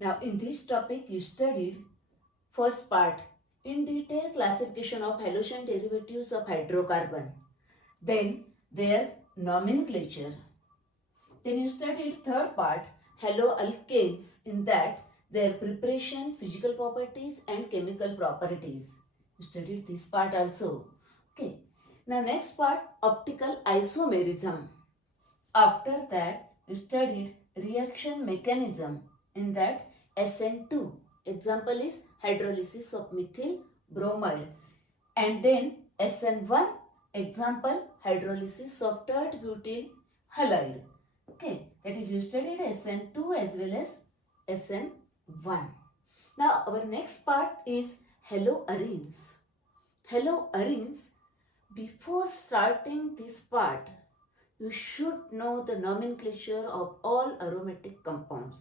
Now in this topic you studied first part in detail classification of halogen derivatives of hydrocarbon, then their nomenclature. Then you studied third part haloalkanes, in that their preparation, physical properties and chemical properties. You studied this part also. Okay. Now next part optical isomerism. After that you studied reaction mechanism, in that SN2. Example is hydrolysis of methyl bromide. And then SN1. Example hydrolysis of tert butyl halide. Okay, that is you studied SN2 as well as SN1. Now our next part is haloarenes. Haloarenes, before starting this part, you should know the nomenclature of all aromatic compounds.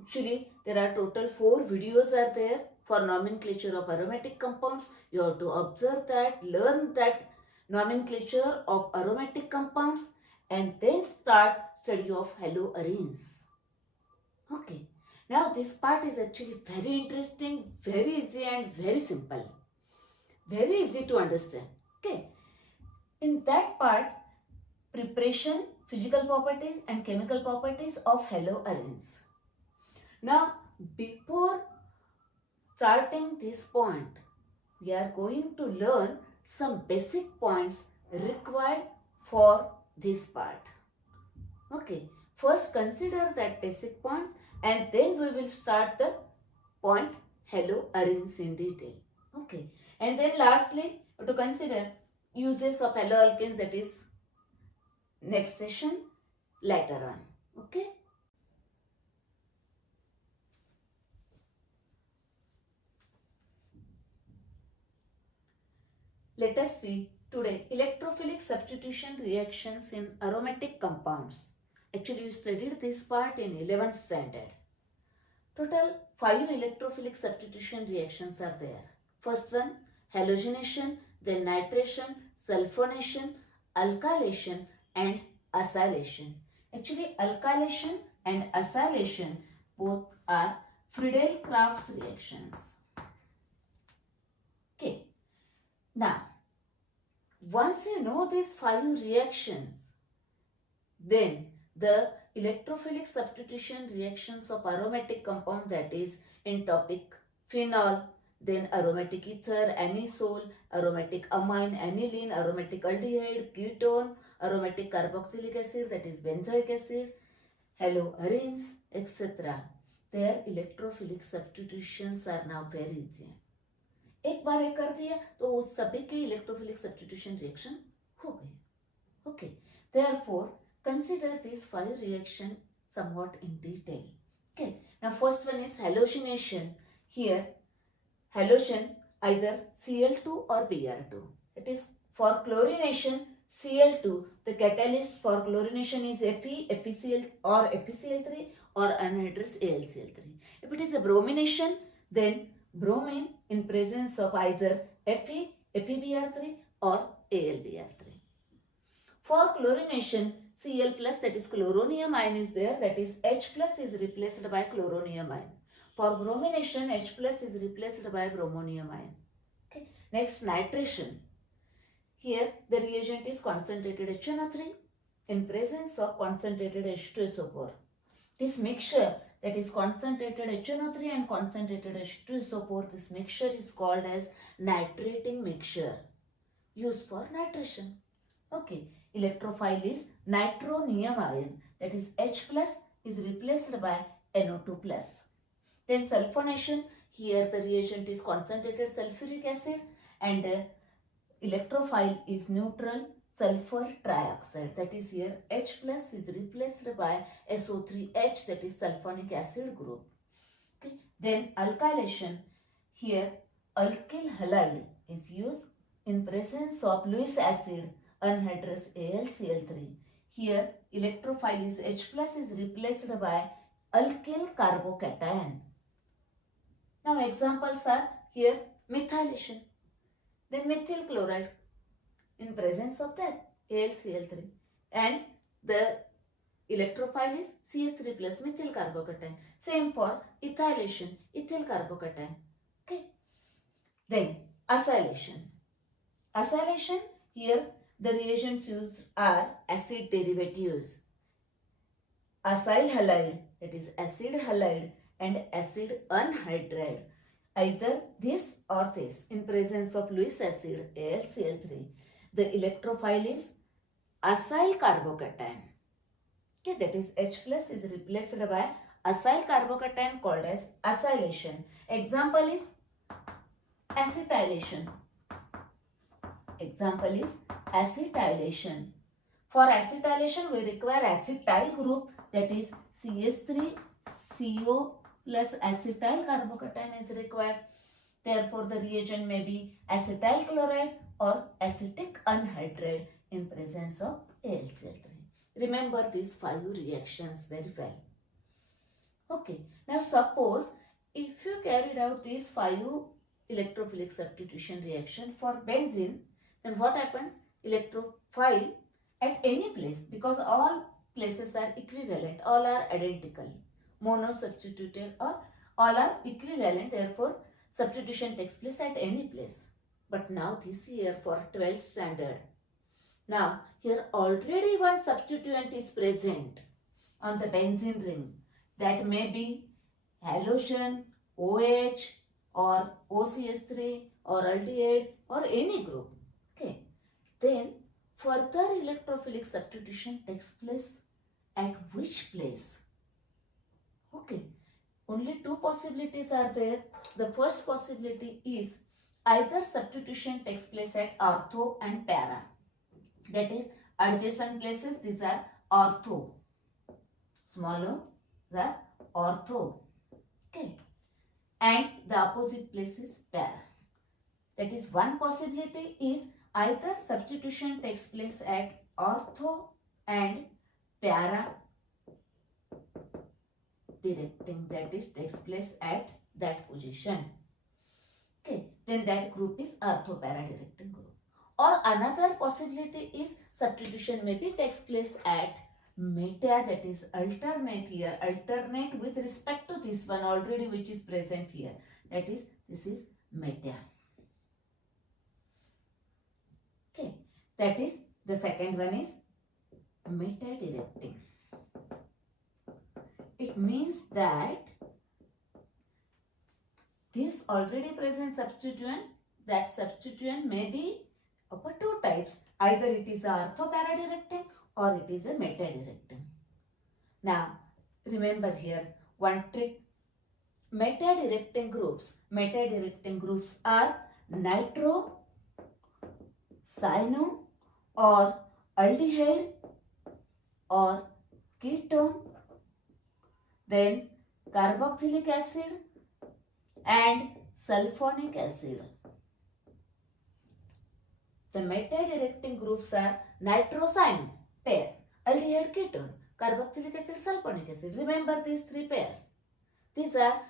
Actually, there are total 4 videos are there for nomenclature of aromatic compounds. You have to observe that, learn that nomenclature of aromatic compounds and then start study of haloarenes. Okay. Now this part is actually very interesting, very easy and very simple. Very easy to understand. Okay. In that part, preparation, physical properties and chemical properties of haloarenes. Now, before starting this point, we are going to learn some basic points required for this part. Okay, first consider that basic point and then we will start the point haloarenes in detail. Okay, and then lastly, to consider uses of haloalkanes, that is next session later on. Okay. Let us see today electrophilic substitution reactions in aromatic compounds. Actually, you studied this part in 11th standard. Total 5 electrophilic substitution reactions are there. First one, halogenation, then nitration, sulfonation, alkylation and acylation. Actually, alkylation and acylation both are Friedel-Crafts reactions. Okay. Now, once you know these 5 reactions, then the electrophilic substitution reactions of aromatic compound, that is in topic phenol, then aromatic ether, anisole, aromatic amine, aniline, aromatic aldehyde, ketone, aromatic carboxylic acid, that is benzoic acid, haloarenes, etc. Their electrophilic substitutions are now very easy. एक बार ये कर दिया तो उस सभी के electrophilic substitution reaction हो गए. Okay, therefore consider these 5 reactions somewhat in detail. Okay, now first one is halogenation. Here halogen either Cl2 or Br2. It is for chlorination Cl2. The catalyst for chlorination is FeCl or FeCl3 or anhydrous AlCl3. If it is a bromination, then bromine in presence of either Fe, FeBr3 or AlBr3. For chlorination, Cl plus, that is chloronium ion is there, that is H plus is replaced by chloronium ion. For bromination, H plus is replaced by bromonium ion. Okay. Next, nitration. Here the reagent is concentrated HNO3 in presence of concentrated H2SO4. This mixture, that is concentrated HNO3 and concentrated H2SO4, this mixture is called as nitrating mixture, used for nitration. Okay, electrophile is nitronium ion, that is H plus is replaced by NO2 plus. Then sulfonation, here the reagent is concentrated sulfuric acid and electrophile is neutral sulfur trioxide, that is here H plus is replaced by SO3H, that is sulfonic acid group. Okay. Then alkylation, here alkyl halide is used in presence of Lewis acid anhydrous AlCl3. Here electrophile is H plus is replaced by alkyl carbocation. Now examples are here methylation, then methyl chloride in presence of that AlCl3, and the electrophile is CH3 plus methyl carbocation. Same for ethylation, ethyl carbocation. Okay. Then acylation. Acylation, here the reagents used are acid derivatives. Acyl halide, that is acid halide, and acid anhydride. Either this or this in presence of Lewis acid AlCl3. The electrophile is acyl carbocation. Okay, that is H plus is replaced by acyl carbocation called as acylation. Example is acetylation. Example is acetylation. For acetylation, we require acetyl group, that is CH3CO plus acetyl carbocation is required. Therefore, the reagent may be acetyl chloride or acetic anhydride in presence of AlCl3. Remember these 5 reactions very well. Okay, now suppose if you carried out these 5 electrophilic substitution reaction for benzene, then what happens? Electrophile at any place, because all places are equivalent, all are identical, mono substituted or all are equivalent, therefore substitution takes place at any place. But now this year for 12th standard, now here already one substituent is present on the benzene ring, that may be halogen, OH or OCH3 or aldehyde or any group. Okay, then further electrophilic substitution takes place at which place? Okay, only 2 possibilities are there. The first possibility is either substitution takes place at ortho and para, that is adjacent places, these are ortho, smaller the ortho, okay, and the opposite place is para. That is, one possibility is either substitution takes place at ortho and para directing, that is takes place at that position. Okay, then that group is ortho para directing group. Or another possibility is substitution maybe takes place at meta, that is alternate here, alternate with respect to this one already which is present here, that is this is meta. Okay, that is the second one is meta directing. It means that this already present substituent, that substituent may be of 2 types, either it is a ortho para directing or it is a meta directing. Now remember here one trick, meta directing groups are nitro, cyano or aldehyde or ketone, then carboxylic acid and sulfonic acid. The meta-directing groups are nitrocyano, pair, aldehyde ketone, carboxylic acid, sulfonic acid. Remember these 3 pairs. These are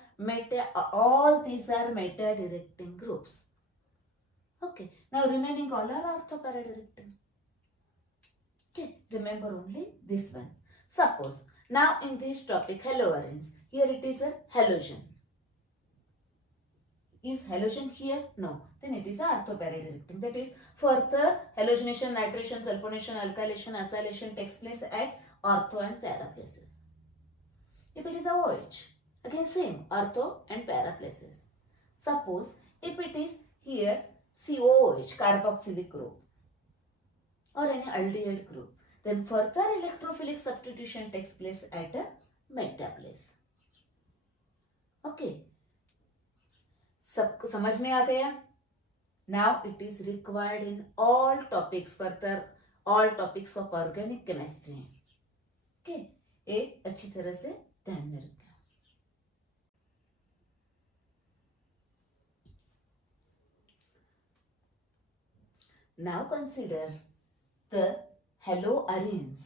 all these are meta-directing groups. Okay, now remaining all are ortho-para directing. Okay, remember only this one. Suppose, now in this topic, haloarenes, here it is a halogen. Is halogen here? No. Then it is a ortho-para directing. That is, further halogenation, nitration, sulfonation, alkylation, acylation takes place at ortho and para places. If it is a OH, again same, ortho and para places. Suppose, if it is here COOH, carboxylic group or any aldehyde group, then further electrophilic substitution takes place at a meta place. Okay. सबको समझ में आ गया? Now it is required in all topics, further all topics of organic chemistry. Okay, ये अच्छी तरह से ध्यान में रखें. Now consider the haloarenes,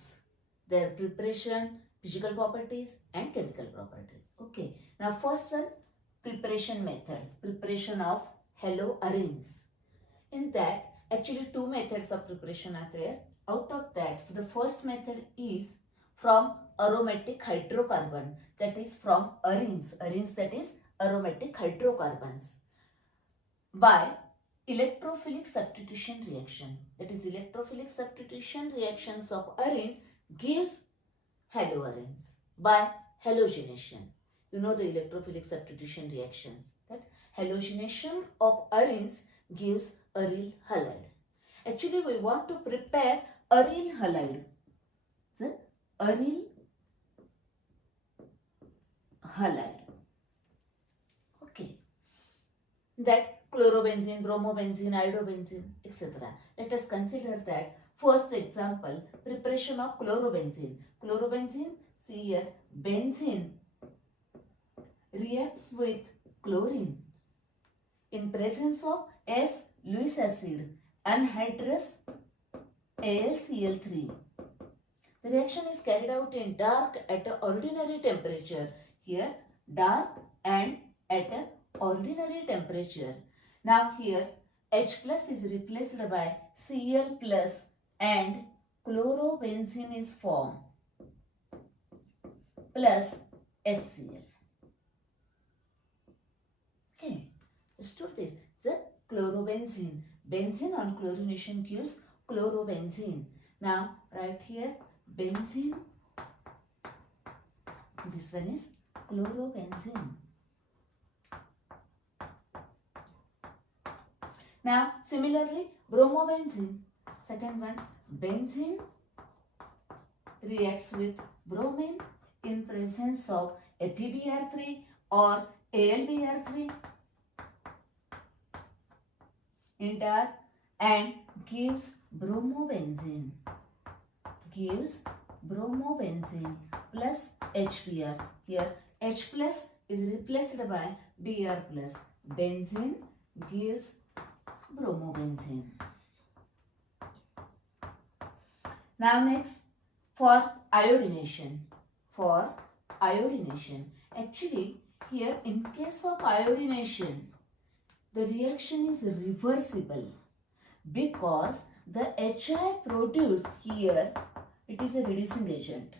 their preparation, physical properties and chemical properties. Okay, now first one, preparation methods, preparation of haloarenes. In that, actually 2 methods of preparation are there. Out of that, the first method is from aromatic hydrocarbon, that is from arenes. Arenes, that is aromatic hydrocarbons, by electrophilic substitution reaction. That is, electrophilic substitution reactions of arene gives haloarenes by halogenation. You know the electrophilic substitution reactions, that halogenation of arenes gives aryl halide. Actually, we want to prepare aryl halide. The aryl halide. Okay. That chlorobenzene, bromobenzene, iodobenzene, etc. Let us consider that. First example, preparation of chlorobenzene. Chlorobenzene, see here, benzene reacts with chlorine in presence of S-Lewis acid, anhydrous AlCl3. The reaction is carried out in dark at an ordinary temperature. Here, dark and at an ordinary temperature. Now here, H plus is replaced by Cl plus and chlorobenzene is formed plus HCl. Okay, understood this? The chlorobenzene. Benzene on chlorination gives chlorobenzene. Now, right here, benzene. This one is chlorobenzene. Now, similarly, bromobenzene. Second one, benzene reacts with bromine in presence of FeBr3 or AlBr3 in dark and gives bromobenzene. Gives bromobenzene plus HBr. Here H plus is replaced by Br plus. Benzene gives bromobenzene. Now next, for iodination. For iodination. Actually, here in case of iodination, the reaction is reversible because the Hi produced here, it is a reducing agent.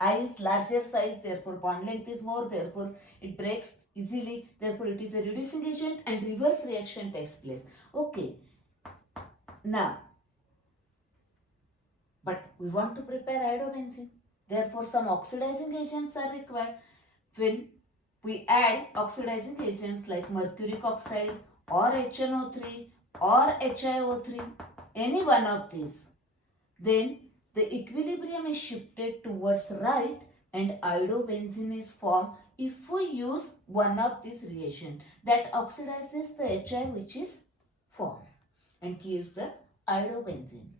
I is larger size, therefore bond length is more, therefore it breaks easily, therefore it is a reducing agent and reverse reaction takes place. Okay. Now, but we want to prepare iodobenzene. Therefore, some oxidizing agents are required. When we add oxidizing agents like mercuric oxide or HNO3 or HiO3, any one of these, then the equilibrium is shifted towards right and iodobenzene is formed if we use one of these reagents that oxidizes the Hi which is formed and gives the iodobenzene.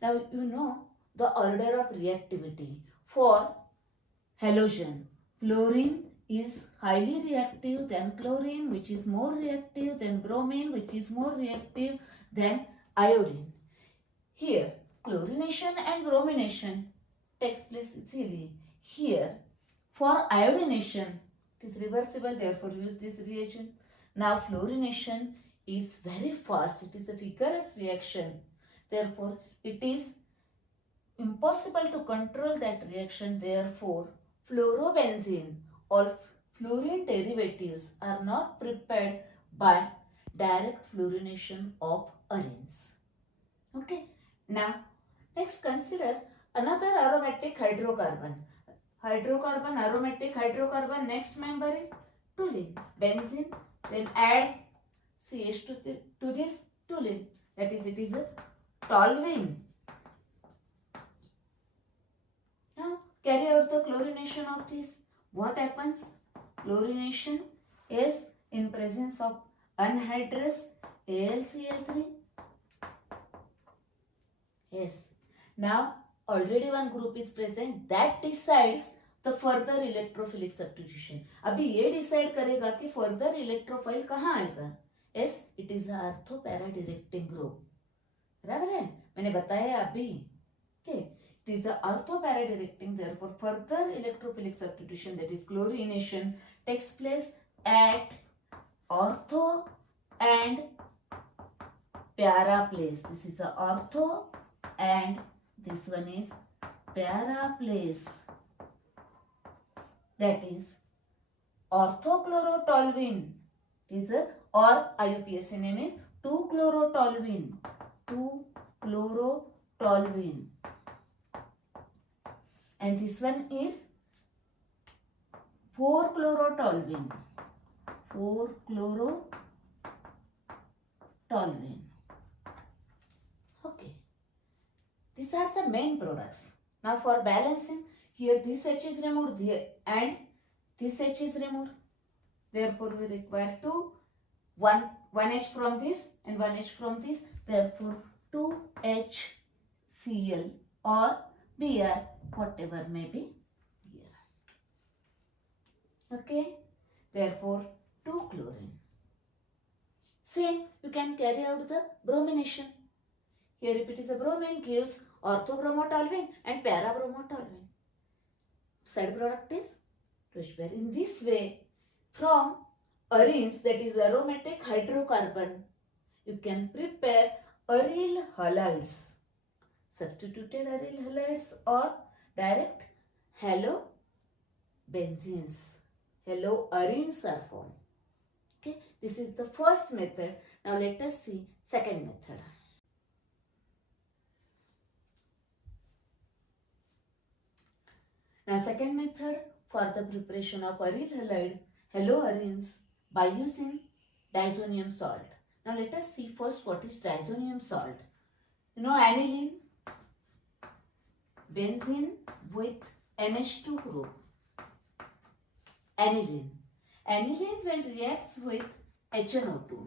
Now you know the order of reactivity for halogen. Fluorine is highly reactive than chlorine, which is more reactive than bromine, which is more reactive than iodine. Here, chlorination and bromination takes place easily. Here, for iodination, it is reversible, therefore use this reagent. Now, fluorination is very fast. It is a vigorous reaction. Therefore, it is impossible to control that reaction. Therefore, fluorobenzene or fluorine derivatives are not prepared by direct fluorination of arenes. Okay. Now, next consider another aromatic hydrocarbon. Aromatic hydrocarbon, next member is toluene. Benzene, then add CH to this toluene. That is, it is a toluene. Now, carry out the chlorination of this. What happens? Chlorination is in presence of anhydrous AlCl3. Yes. Now, already one group is present that decides the further electrophilic substitution. अभी ये decide करेगा कि further electrophile कहाँ आएगा. Yes, it is a ortho para directing group. बराबर है? मैंने बताया अभी. Okay. It is a ortho para directing. Therefore, further electrophilic substitution, that is chlorination, takes place at ortho and para place. This is a ortho and this one is para place that is orthochlorotoluene. It is or IUPAC name is 2-chlorotoluene. 2-chlorotoluene. And this one is 4-chlorotoluene. 4-chlorotoluene. Okay. These are the main products. Now for balancing, here this H is removed and this H is removed. Therefore we require one H from this and one H from this. Therefore 2HCl or Br, whatever may be here. Okay. Therefore 2-chlorine. Same, you can carry out the bromination. Here if it is a bromine, gives orthobromotoluene and parabromotoluene. Side product is prepared in this way. From arenes, that is aromatic hydrocarbon, you can prepare aryl halides, substituted aryl halides or direct halobenzenes. Haloarenes are formed. Okay, this is the first method. Now let us see second method. Now second method for the preparation of aryl halide haloarenes by using dizonium salt. Now let us see first what is dizonium salt. You know aniline, benzene with NH2 group. Aniline. Aniline when reacts with HNO2.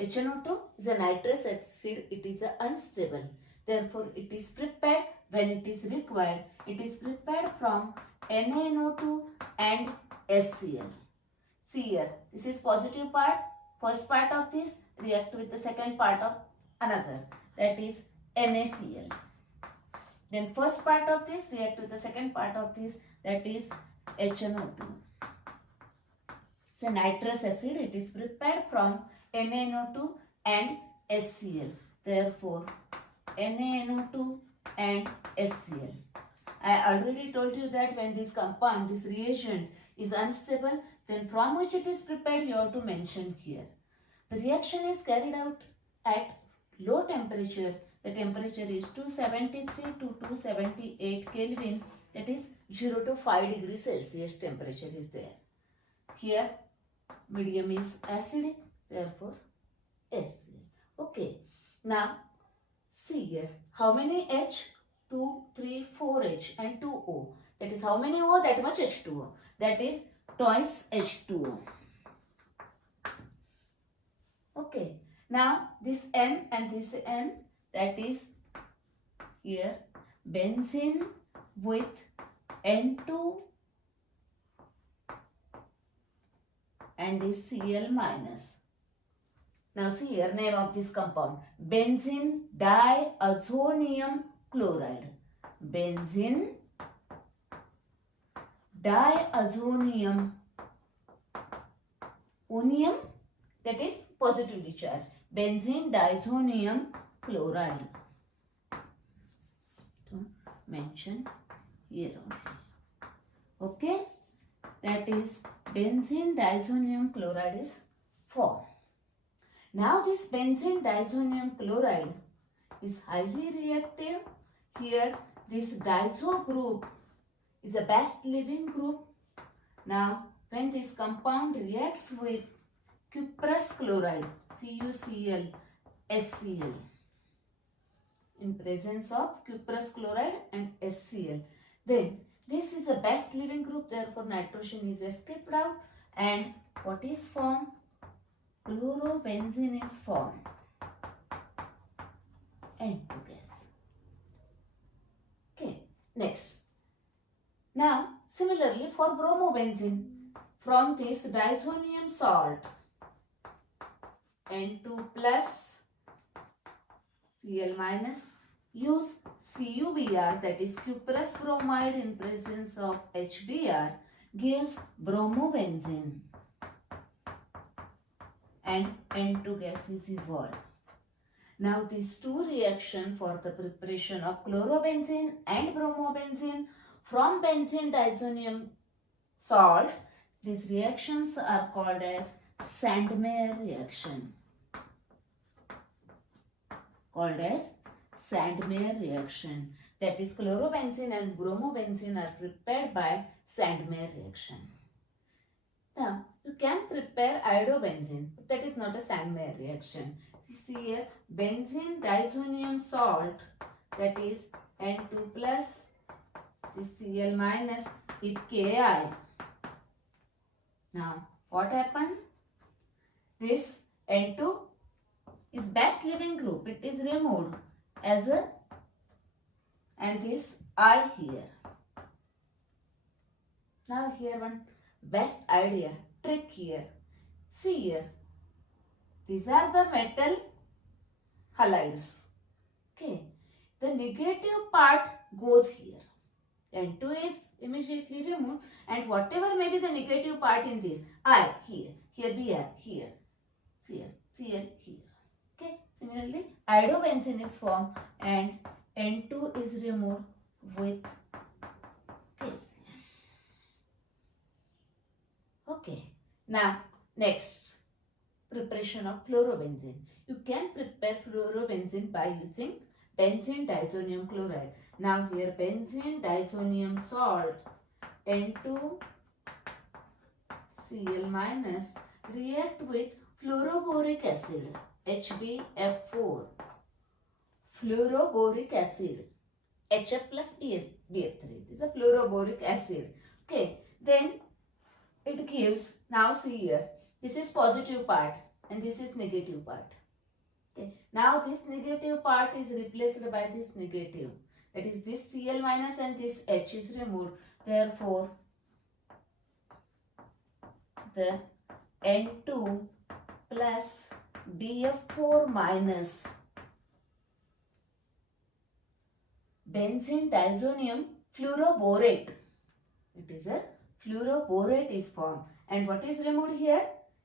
HNO2 is a nitrous acid, it is unstable. Therefore, it is prepared when it is required. It is prepared from NaNO2 and HCl. See here, this is positive part. First part of this react with the second part of another, that is NaCl. Then first part of this react with the second part of this, that is HNO2. It's a nitrous acid. It is prepared from NaNO2 and HCl. Therefore, NaNO2 and HCl. I already told you that when this compound, this reagent is unstable, then from which it is prepared, you have to mention here. The reaction is carried out at low temperature. The temperature is 273 to 278 Kelvin. That is 0 to 5 degrees Celsius temperature is there. Here medium is acidic, therefore HCl. Okay. Now see here, how many H? 2, 3, 4 H and 2 O. That is how many O? That much H2O. That is twice H2O. Okay. Now this N and this N, that is here benzene with N2 and is Cl minus. Now see here name of this compound, benzene diazonium chloride. Benzene diazonium, onium that is positively charged, benzene diazonium chloride. To mention here only. Okay, that is benzene diazonium chloride is formed. Now this benzene diazonium chloride is highly reactive. Here this diazo group is a best leaving group. Now when this compound reacts with cuprous chloride, CuCl, HCl, in presence of cuprous chloride and HCl, then this is the best leaving group, therefore nitrogen is escaped out and what is formed? Chlorobenzene is formed. N2 gas. Okay, next. Now, similarly for bromobenzene, from this dizonium salt, N2 plus Cl minus, use CuBr, that is cuprous bromide in presence of HBr, gives bromobenzene and N2 gas is evolved. Now these two reactions for the preparation of chlorobenzene and bromobenzene from benzene dizonium salt. These reactions are called as Sandmeyer reaction. Called as Sandmeyer reaction. That is, chlorobenzene and bromobenzene are prepared by Sandmeyer reaction. Now, you can prepare iodobenzene, but that is not a Sandmeyer reaction. See here, benzene dizonium salt, that is N2 plus, this Cl minus with Ki. Now, what happened? This N2 is best leaving group. It is removed as a, and this I here. Now here one best idea, trick here. See here, these are the metal halides. Okay, the negative part goes here. N2 is immediately removed, and whatever may be the negative part in this, I here, here Br, here, Cl, Cl here. Okay, similarly, iodobenzene is formed and N2 is removed with KCl. Okay, now next, preparation of fluorobenzene. You can prepare fluorobenzene by using benzene dizonium chloride. Now here benzene dizonium salt N2 Cl minus react with fluoroboric acid HbF4, fluoroboric acid HF plus BF3. This is a fluoroboric acid. Okay, then it gives, now see here, this is positive part and this is negative part. Okay, now this negative part is replaced by this negative. That is, this Cl minus and this H is removed. Therefore, the N2 plus BF4 minus benzene dizonium fluoroborate. It is a fluoroborate is formed. And what is removed here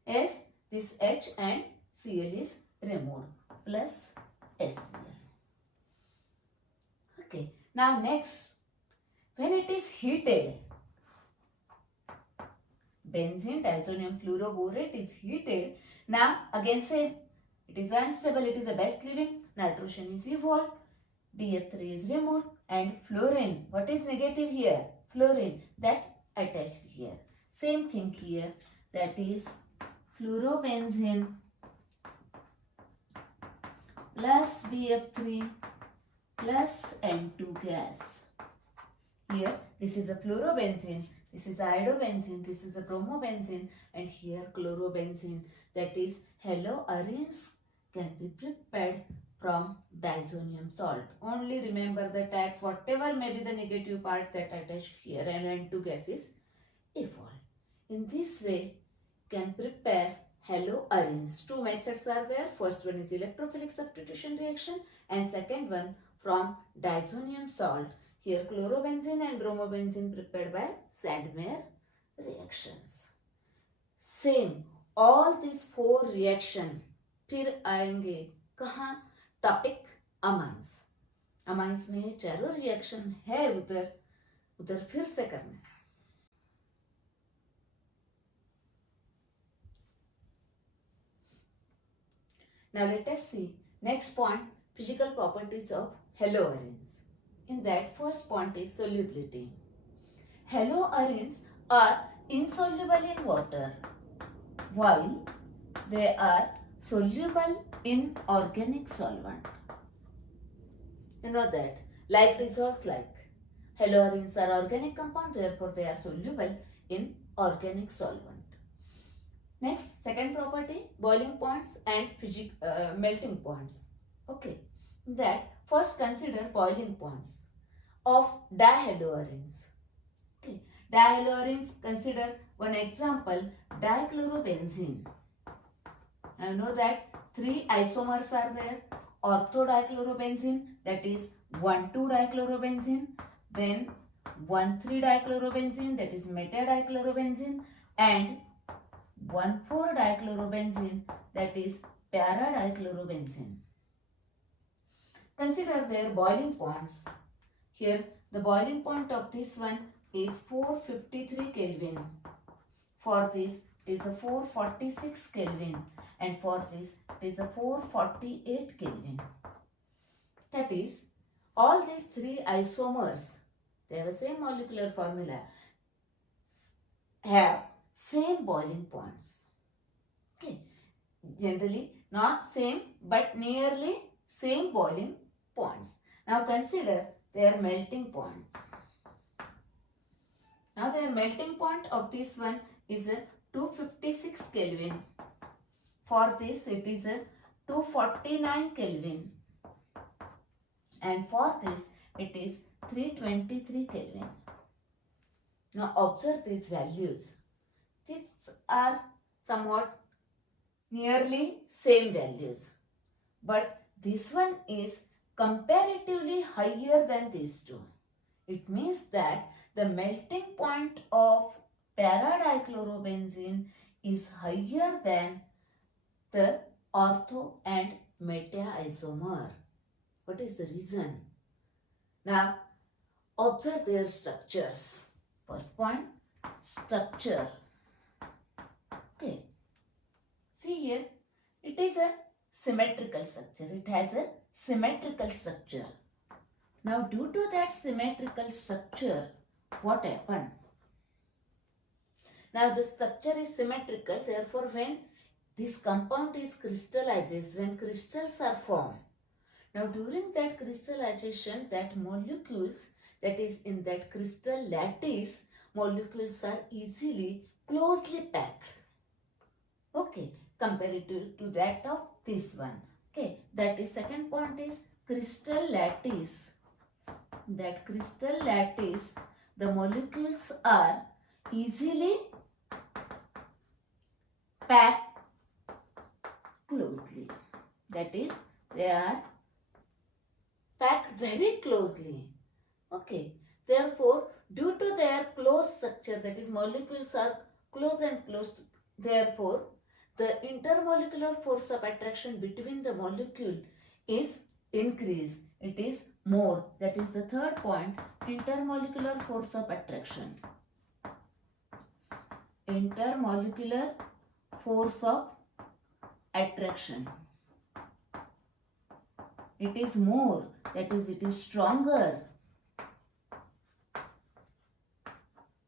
is this H and Cl is removed plus HCl. Okay. Now next, when it is heated, benzene dizonium fluoroborate is heated. Now again same, it is unstable, it is a best leaving, nitrogen is evolved, BF3 is removed, and fluorine, what is negative here? Fluorine, that attached here. Same thing here, that is fluorobenzene plus BF3 plus N2 gas. Here, this is a fluorobenzene, this is iodobenzene, this is a bromobenzene, and here chlorobenzene, that is haloarenes can be prepared from dizonium salt. Only remember that whatever may be the negative part that attached here and N2 gas is evolved. In this way, you can prepare haloarenes. Two methods are there. First one is electrophilic substitution reaction and second one from dizonium salt. Here chlorobenzene and bromobenzene prepared by Sandmeyer reactions. Same, all these four reaction फिर आएंगे कहाँ? Topic amines. Amines में चारों reaction है उधर फिर से करना है. Now let us see next point, physical properties of haloarenes. In that, first point is solubility. Haloarenes are insoluble in water while they are soluble in organic solvent. You know that, like results like haloarenes are organic compounds, therefore they are soluble in organic solvent. Next, second property, boiling points and melting points. Okay, that first consider boiling points of dihaloarenes. Okay, dihaloarenes, consider one example, dichlorobenzene. I know that three isomers are there. Orthodichlorobenzene, that is 1,2-dichlorobenzene, then 1,3-dichlorobenzene, that is meta-dichlorobenzene, and 1,4-dichlorobenzene, that is para-dichlorobenzene. Consider their boiling points. Here the boiling point of this one is 453 Kelvin. For this it is a 446 Kelvin, and for this it is a 448 Kelvin. That is, all these three isomers, they have the same molecular formula, have same boiling points. Okay, generally not same but nearly same boiling points. Now consider their melting point. Now their melting point of this one is a 256 Kelvin. For this it is a 249 Kelvin. And for this it is 323 Kelvin. Now observe these values. These are somewhat nearly same values. But this one is comparatively higher than these two. It means that the melting point of para-dichlorobenzene is higher than the ortho and meta isomer. What is the reason? Now observe their structures. First point, structure. Okay. See here, it is a symmetrical structure. It has a symmetrical structure. Now due to that symmetrical structure, what happened? Now the structure is symmetrical, therefore when this compound is crystallizes, when crystals are formed, now during that crystallization, that molecules that is in that crystal lattice, molecules are easily closely packed. Okay, comparative to that of this one. Okay, that is second point is crystal lattice. That crystal lattice, the molecules are easily packed closely. That is, they are packed very closely. Okay, therefore, due to their close structure, that is, molecules are close and close, therefore, the intermolecular force of attraction between the molecule is increased. It is more. That is the third point, intermolecular force of attraction. Intermolecular force of attraction. It is more, that is, it is stronger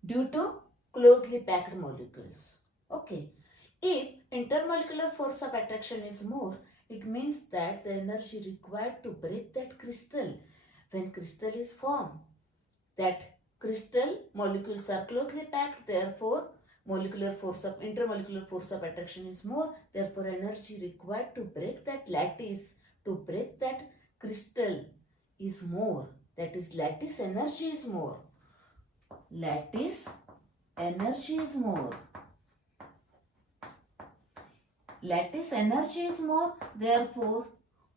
due to closely packed molecules. Okay. If intermolecular force of attraction is more, it means that the energy required to break that crystal, when crystal is formed, that crystal molecules are closely packed, therefore intermolecular force of attraction is more, therefore energy required to break that lattice, to break that crystal is more. That is, lattice energy is more. Lattice energy is more. Lattice energy is more, therefore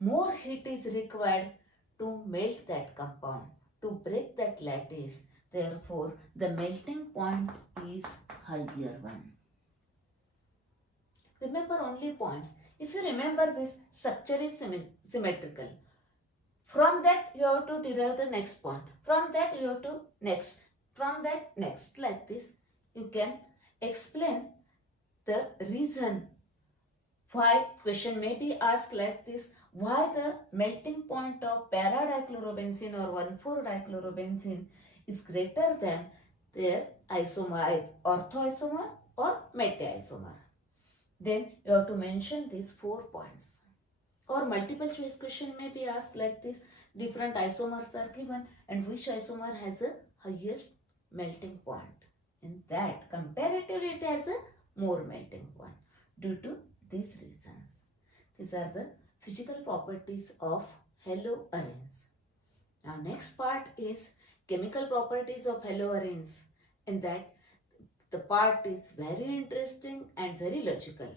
more heat is required to melt that compound, to break that lattice. Therefore, the melting point is higher one. Remember only points. If you remember, this structure is symmetrical. From that you have to derive the next point. From that you have to next. From that next. Like this, you can explain the reason why. Question may be asked like this: why the melting point of para-dichlorobenzene or 1,4-dichlorobenzene is greater than their isomer, ortho isomer or meta isomer? Then you have to mention these 4 points. Or multiple choice question may be asked like this: different isomers are given and which isomer has a highest melting point? In that, comparatively it has a more melting point due to these reasons. These are the physical properties of haloarenes. Now next part is chemical properties of haloarenes. In that, the part is very interesting and very logical.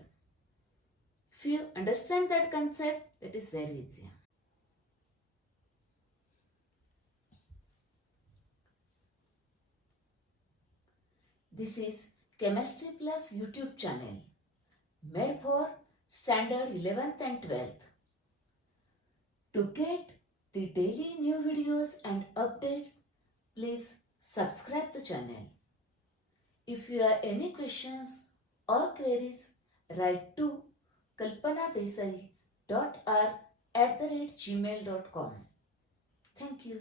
If you understand that concept, it is very easy. This is Chemistry Plus YouTube channel made for standard 11th and 12th. To get the daily new videos and updates, If you have any questions or queries, write to kalpanadesai.r@gmail.com. Thank you.